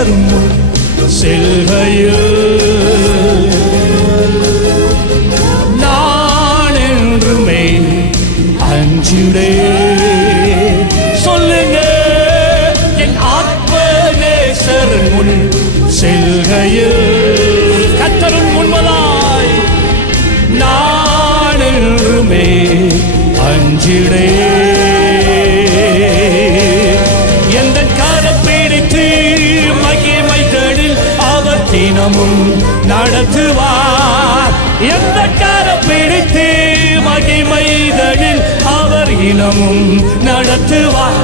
நேசர் முன் செல்கையில். நான் என்றுமே அஞ்சிடே. சொல்லுங்க என் ஆத்ம நேசர் முன் செல்கையில். தினமும் நடத்துவார். எந்த கரப்பிடித்து மகிமைகளில் அவர் இனமும் நடத்துவார்.